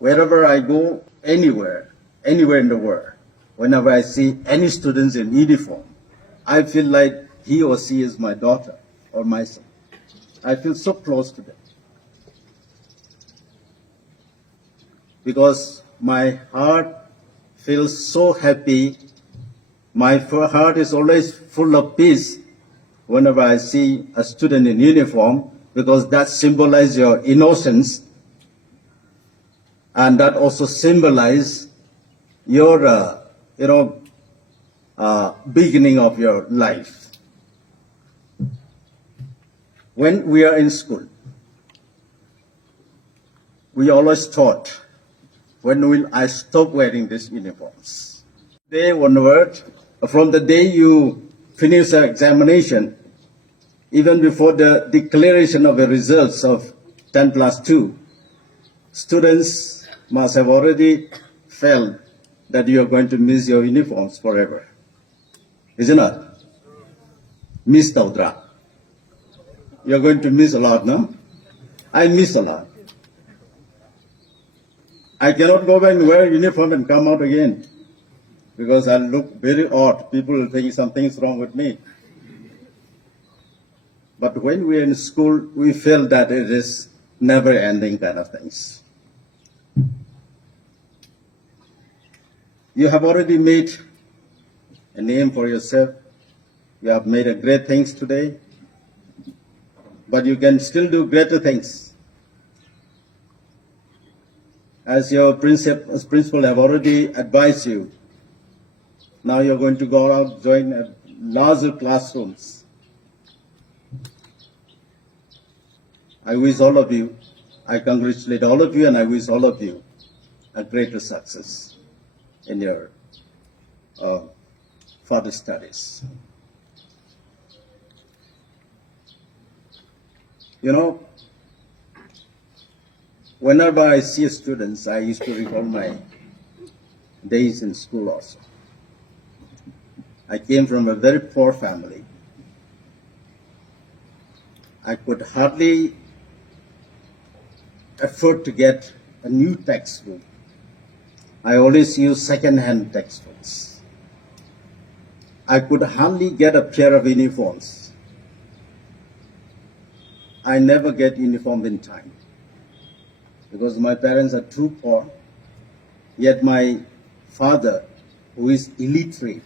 Wherever I go, anywhere in the world, whenever I see any students in uniform, I feel like he or she is my daughter or my son. I feel so close to them. Because my heart feels so happy. My heart is always full of peace whenever I see a student in uniform, because that symbolizes your innocence, and that also symbolizes your, beginning of your life. When we are in school, we always thought, when will I stop wearing these uniforms? Day onward, from the day you finish the examination, even before the declaration of the results of 10+2, students must have already felt that you are going to miss your uniforms forever. Isn't it? Miss Daudra. You are going to miss a lot, no? I miss a lot. I cannot go back and wear a uniform and come out again, because I look very odd. People will think something's wrong with me. But when we are in school, we feel that it is never-ending kind of things. You have already made a name for yourself. You have made a great things today, but you can still do greater things. As your principal have already advised you, now you're going to go out, join larger classrooms. I wish all of you, I congratulate all of you, and I wish all of you a greater success in your further studies. You know, whenever I see students, I used to recall my days in school also. I came from a very poor family. I could hardly afford to get a new textbook. I always use second-hand textbooks. I could hardly get a pair of uniforms. I never get uniform in time, because my parents are too poor, yet my father, who is illiterate,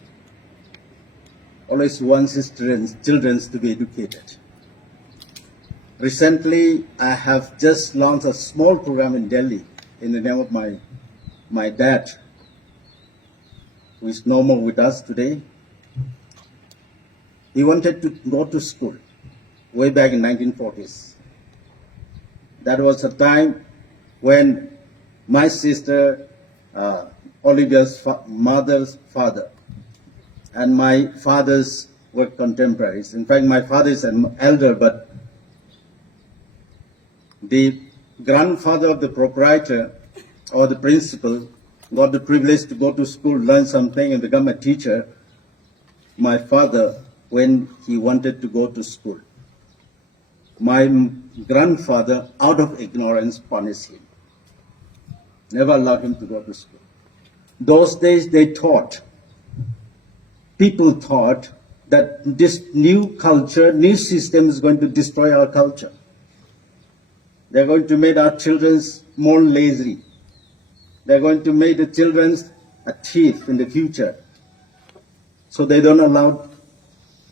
always wants his children to be educated. Recently, I have just launched a small program in Delhi in the name of my dad, who is no more with us today. He wanted to go to school way back in 1940s. That was a time when my sister, Olivia's mother's father, and my fathers were contemporaries. In fact, my father is an elder, but the grandfather of the proprietor or the principal got the privilege to go to school, learn something, and become a teacher. My father, when he wanted to go to school, my grandfather, out of ignorance, punished him. Never allowed him to go to school. Those days people thought that this new culture, new system is going to destroy our culture. They're going to make our children more lazy. They're going to make the children a thief in the future. So they don't allow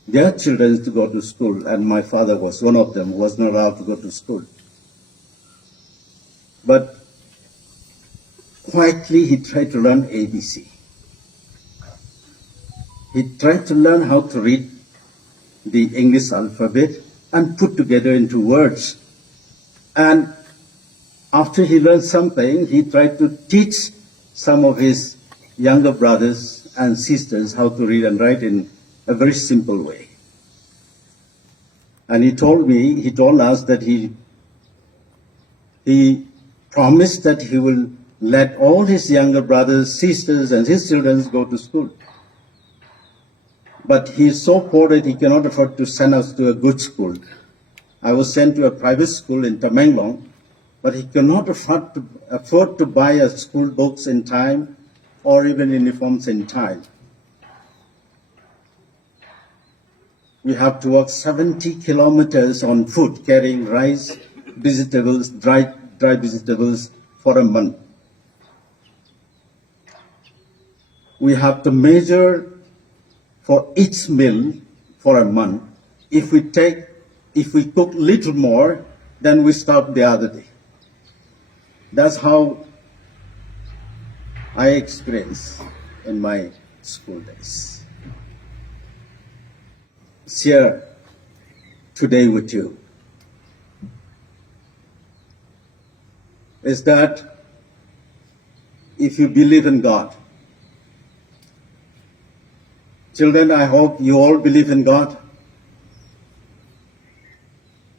their children to go to school, and my father was one of them who was not allowed to go to school. But quietly he tried to learn ABC. He tried to learn how to read the English alphabet and put together into words. And after he learned something, he tried to teach some of his younger brothers and sisters how to read and write in a very simple way. And he told us that he promised that he will let all his younger brothers, sisters, and his children go to school. But he is so poor that he cannot afford to send us to a good school. I was sent to a private school in Tamenglong, but he cannot afford to buy a school books in time or even uniforms in time. We have to walk 70 kilometers on foot, carrying rice, vegetables, dry vegetables for a month. We have to measure for each meal for a month. If we cook little more, then we stop the other day. That's how I experienced in my school days. Share today with you is that if you believe in God, children, I hope you all believe in God.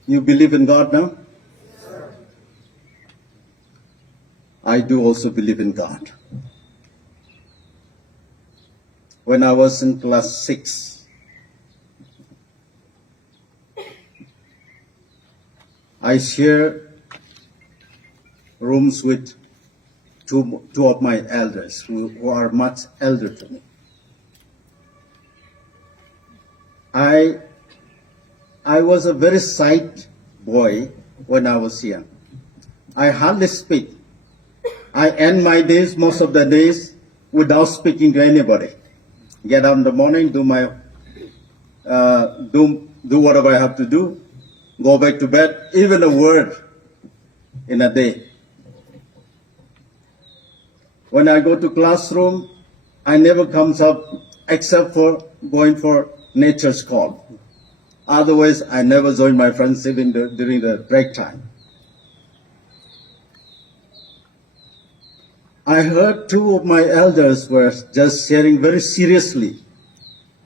You believe in God now? I do also believe in God. When I was in class 6, I shared rooms with two of my elders who are much elder to me. I was a very shy boy when I was young. I hardly speak. I end my days, most of the days, without speaking to anybody. Get up in the morning, do whatever I have to do, go back to bed, even a word in a day. When I go to classroom, I never comes up except for going for nature's call. Otherwise, I never join my friends even during the break time. I heard two of my elders were just sharing very seriously,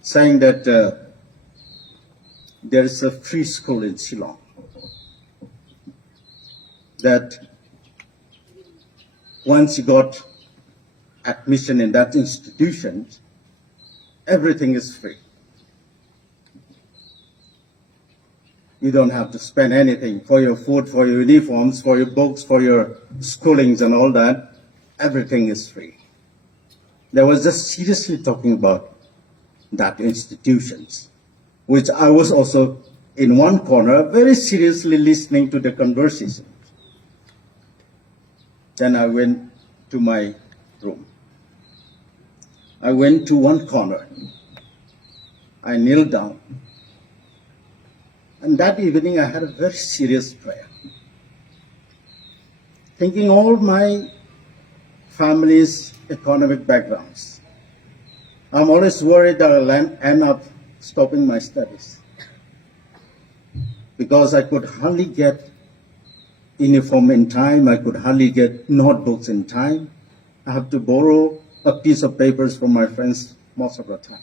saying that there is a free school in Shillong. That once you got admission in that institution, everything is free. You don't have to spend anything for your food, for your uniforms, for your books, for your schoolings and all that. Everything is free. They were just seriously talking about that institutions, which I was also in one corner, very seriously listening to the conversation. Then I went to my room. I went to one corner. I kneeled down. And that evening I had a very serious prayer. Thinking all my family's economic backgrounds. I'm always worried that I'll end up stopping my studies. Because I could hardly get uniform in time, I could hardly get notebooks in time. I have to borrow a piece of papers from my friends most of the time.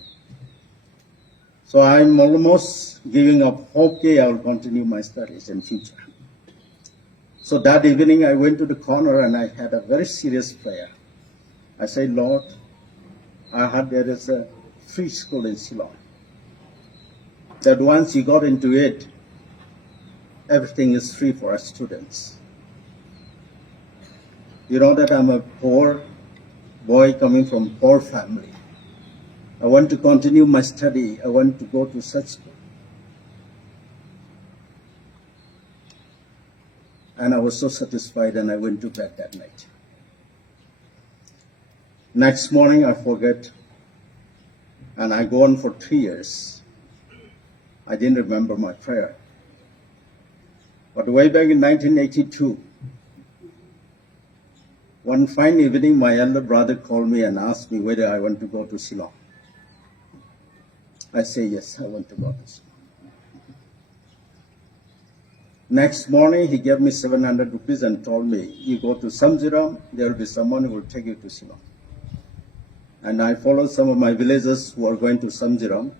So I'm almost giving up hope that I will continue my studies in future. So that evening I went to the corner and I had a very serious prayer. I said, Lord, I heard there is a free school in Shillong. That once you got into it, everything is free for us students. You know that I'm a poor boy coming from a poor family. I want to continue my study. I want to go to such school. And I was so satisfied and I went to bed that night. Next morning I forget and I go on for 3 years. I didn't remember my prayer. But way back in 1982, one fine evening my elder brother called me and asked me whether I want to go to Shillong. I say, yes, I want to go to Shillong. Next morning, he gave me 700 rupees and told me, you go to Samjiram, there will be someone who will take you to Shillong. And I followed some of my villagers who are going to Samjiram.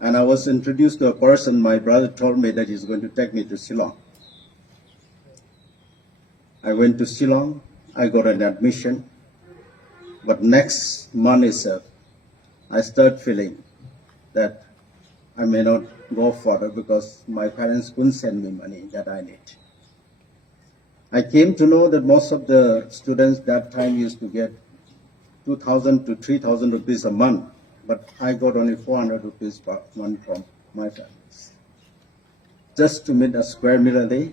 And I was introduced to a person, my brother told me that he's going to take me to Shillong. I went to Shillong, I got an admission. But next month itself, I started feeling that I may not go further because my parents couldn't send me money that I need. I came to know that most of the students that time used to get 2,000 to 3,000 rupees a month, but I got only 400 rupees per month from my family. Just to meet a square meal a day,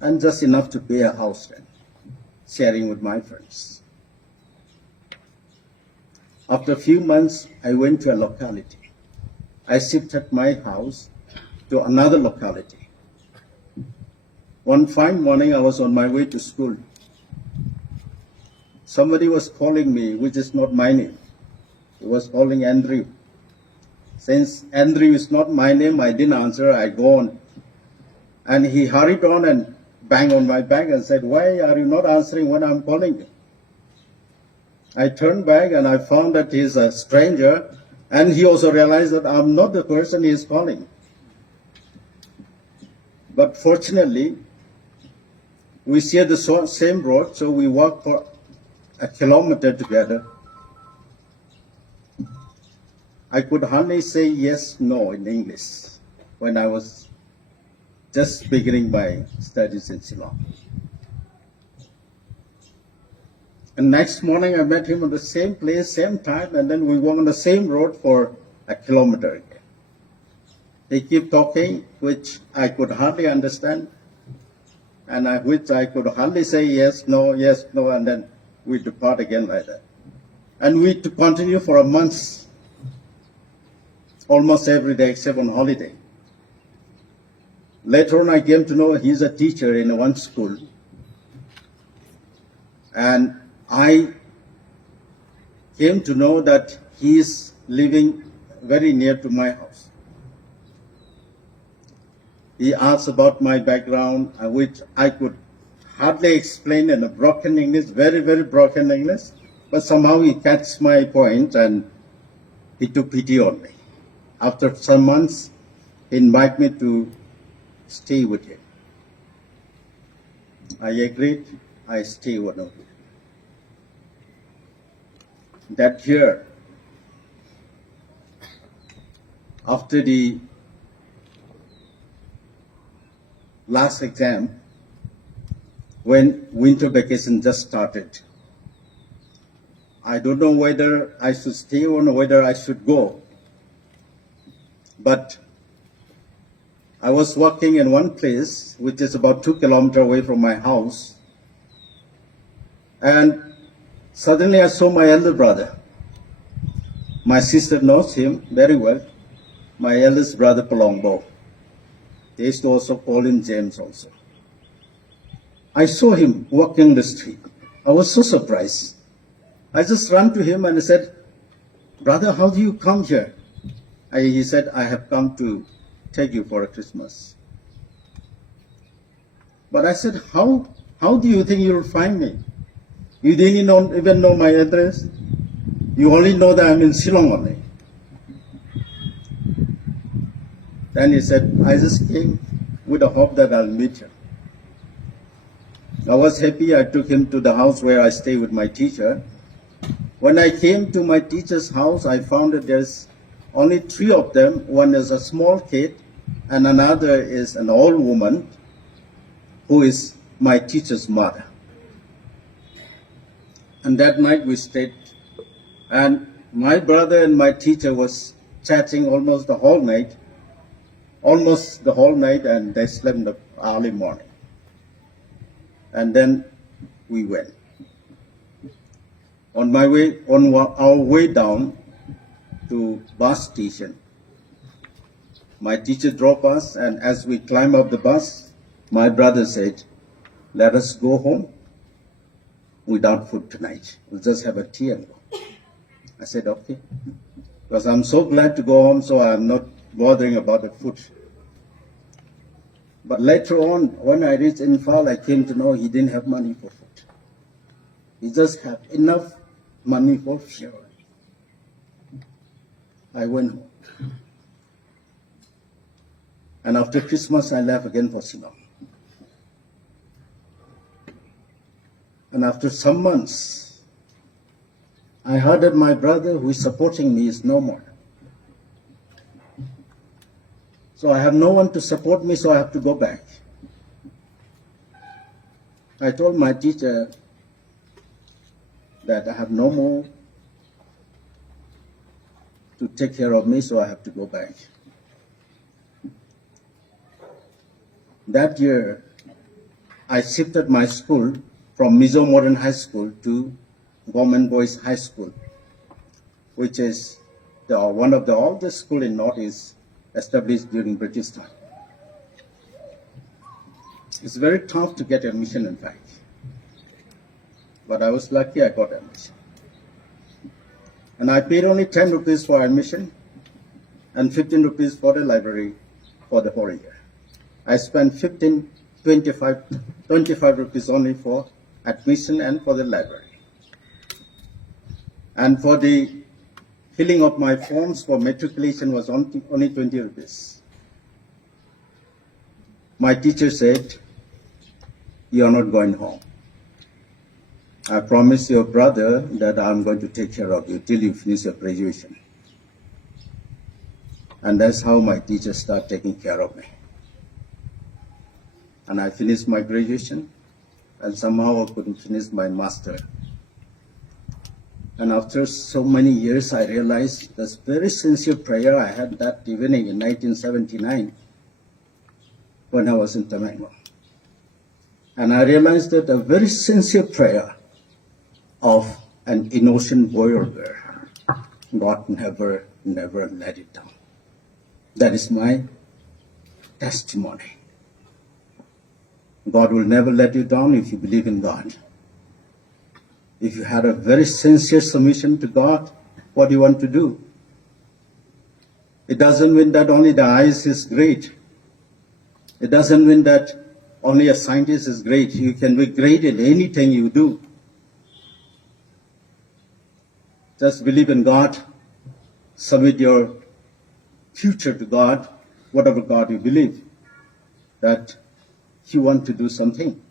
and just enough to pay a house rent, sharing with my friends. After a few months, I went to a locality. I shifted my house to another locality. One fine morning, I was on my way to school. Somebody was calling me, which is not my name. He was calling Andrew. Since Andrew is not my name, I didn't answer. I go on. And he hurried on and banged on my back and said, "Why are you not answering when I'm calling you?" I turned back and I found that he's a stranger, and he also realized that I'm not the person he is calling. But fortunately, we share the same road, so we walked for a kilometer together. I could hardly say yes, no in English when I was just beginning my studies in Ceylon. And next morning I met him at the same place, same time, and then we walked on the same road for a kilometer again. They keep talking, which I could hardly understand, and which I could hardly say yes, no, and then we depart again like that. And we to continue for a month, almost every day except on holiday. Later on, I came to know he's a teacher in one school, and I came to know that he is living very near to my house. He asked about my background, which I could hardly explain in a broken English, very, very broken English, but somehow he catch my point and he took pity on me. After some months, he invited me to stay with him. I agreed, I stayed with him. That year, after the last exam, when winter vacation just started, I don't know whether I should stay or whether I should go. But I was working in one place, which is about 2 kilometers away from my house, and suddenly I saw my elder brother. My sister knows him very well, my eldest brother, Olivia. They used to also call him James also. I saw him walking the street. I was so surprised. I just ran to him and I said, "Brother, how do you come here?" He said, "I have come to take you for a Christmas." But I said, how do you think you'll find me? You didn't even know my address. You only know that I'm in Shillong only. Then he said, "I just came with the hope that I'll meet you." I was happy. I took him to the house where I stay with my teacher. When I came to my teacher's house, I found that there's only 3 of them. One is a small kid, and another is an old woman who is my teacher's mother. And that night we stayed, and my brother and my teacher was chatting almost the whole night, and they slept in the early morning. And then we went. On our way down to bus station, my teacher dropped us, and as we climbed up the bus, my brother said, "Let us go home without food tonight. We'll just have a tea and go." I said, "Okay." Because I'm so glad to go home, so I'm not bothering about the food. But later on, when I reached Infal, I came to know he didn't have money for food. He just had enough money for fuel. I went home. And after Christmas, I left again for Ceylon. And after some months, I heard that my brother who is supporting me is no more. So I have no one to support me, so I have to go back. I told my teacher that I have no more to take care of me, so I have to go back. That year, I shifted my school from Mizo Modern High School to Government Boys High School, which is one of the oldest schools in Northeast established during British time. It's very tough to get admission, in fact. But I was lucky I got admission. And I paid only 10 rupees for admission and 15 rupees for the library for the whole year. I spent 25 rupees only for admission and for the library. And for the filling of my forms for matriculation was only 20 rupees. My teacher said, "You are not going home. I promise your brother that I'm going to take care of you till you finish your graduation." And that's how my teacher started taking care of me. And I finished my graduation, and somehow I couldn't finish my master. And after so many years, I realized this very sincere prayer I had that evening in 1979 when I was in Tamil. And I realized that a very sincere prayer of an innocent boy or girl, God never let it down. That is my testimony. God will never let you down if you believe in God. If you had a very sincere submission to God, what do you want to do? It doesn't mean that only the eyes is great. It doesn't mean that only a scientist is great. You can be great in anything you do. Just believe in God. Submit your future to God, whatever God you believe, that you want to do something.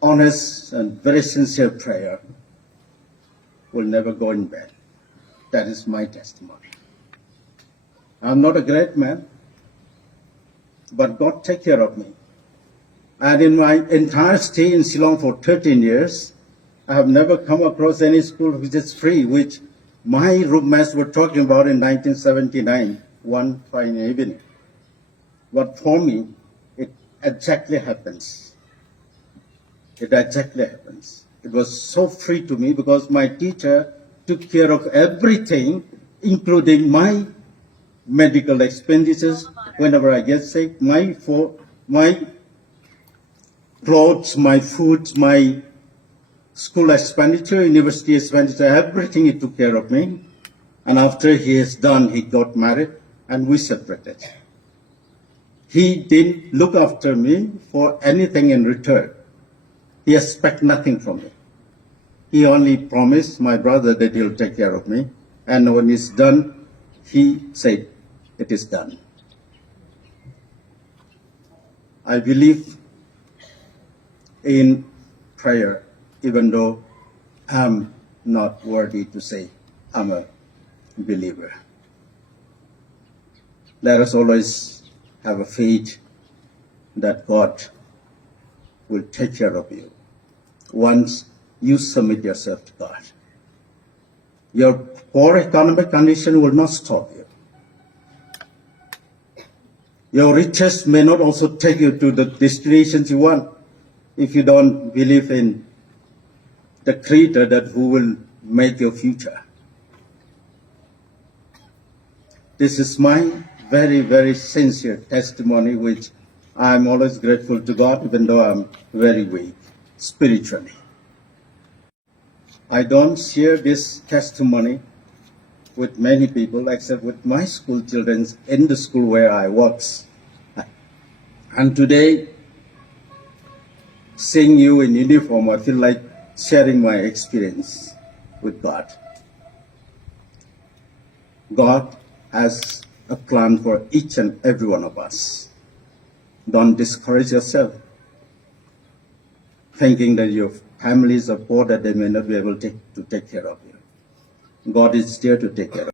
Honest and very sincere prayer will never go in vain. That is my testimony. I'm not a great man, but God take care of me. And in my entire stay in Shillong for 13 years, I have never come across any school which is free, which my roommates were talking about in 1979, one fine evening. But for me, it exactly happens. It exactly happens. It was so free to me because my teacher took care of everything, including my medical expenditures whenever I get sick, my clothes, my food, my school expenditure, university expenditure, everything he took care of me. And after he is done, he got married and we separated. He didn't look after me for anything in return. He expected nothing from me. He only promised my brother that he'll take care of me. And when it's done, he said, "It is done." I believe in prayer, even though I'm not worthy to say I'm a believer. Let us always have a faith that God will take care of you once you submit yourself to God. Your poor economic condition will not stop you. Your riches may not also take you to the destinations you want if you don't believe in the Creator that who will make your future. This is my very, very sincere testimony, which I'm always grateful to God, even though I'm very weak spiritually. I don't share this testimony with many people except with my school children in the school where I work. And today, seeing you in uniform, I feel like sharing my experience with God. God has a plan for each and every one of us. Don't discourage yourself, thinking that your families are poor, that they may not be able to take care of you. God is there to take care of you.